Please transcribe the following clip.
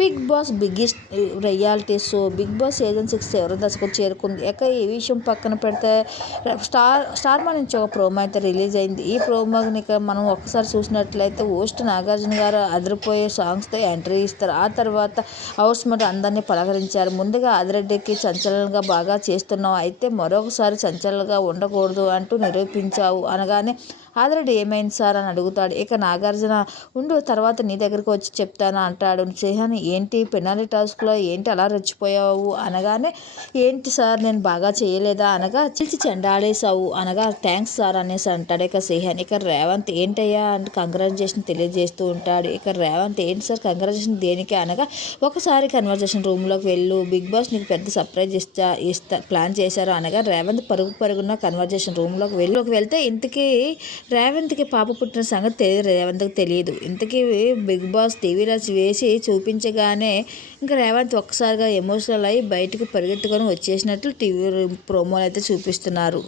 Bigg Boss biggest reality show. Bigg Boss season six చివరి దశకు చేరుకుంది. ఇక ఈ విషయం పక్కన పెడితే స్టార్ స్టార్ మా నుంచి ఒక ప్రోమో అయితే రిలీజ్ అయింది. ఈ ప్రోమోని మనం ఒకసారి చూసినట్లయితే హోస్ట్ నాగార్జున గారు అదిరిపోయే సాంగ్స్తో ఎంట్రీ ఇస్తారు. ఆ తర్వాత హౌస్ మేట్ అందరినీ పలకరించారు. ముందుగా ఆదిరెడ్డికి చంచలనగా బాగా చేస్తున్నావు. అయితే మరొకసారి సంచలనంగా ఉండకూడదు అంటూ నిరూపించావు అనగానే ఆదిరెడ్డి ఏమైంది సార్ అని అడుగుతాడు. ఇక నాగార్జున ఉండు తర్వాత నీ దగ్గరికి వచ్చి చెప్తాను అంటాడు. చేహాని ఏంటి పెనాలి టాస్క్లో? ఏంటి అలా రెచ్చిపోయావు? అనగానే ఏంటి సార్ నేను బాగా చేయలేదా? అనగా చిల్చి చెండాడేసావు అనగా థ్యాంక్స్ సార్ అనేసి అంటాడు. ఇక సేహాన్ ఇక రేవంత్ ఏంటయ్యా? అంటే కంగ్రాచులేషన్ తెలియజేస్తూ ఉంటాడు. ఇక రేవంత్ ఏంటి సార్ కంగ్రాచులేషన్ దేనికి? అనగా ఒకసారి కన్వర్జేషన్ రూమ్లోకి వెళ్ళు. బిగ్ బాస్ నీకు పెద్ద సర్ప్రైజ్ ఇస్తా ఇస్తా ప్లాన్ చేశారు. అనగా రేవంత్ పరుగు పరుగున్న కన్వర్జేషన్ రూమ్లోకి వెళ్ళి. వెళ్తే ఇంతకీ రేవంత్కి పాప పుట్టిన సంగతి తెలియదు రేవంత్కి తెలియదు. ఇంతకీ బిగ్ బాస్ టీవీలో వేసి చూపించగానే ఇంకా రేవంత్ ఒక్కసారిగా ఎమోషనల్ అయ్యి బయటకు పరిగెత్తుకొని వచ్చేసినట్లు టీవీ ప్రోమోలు అయితే చూపిస్తున్నారు.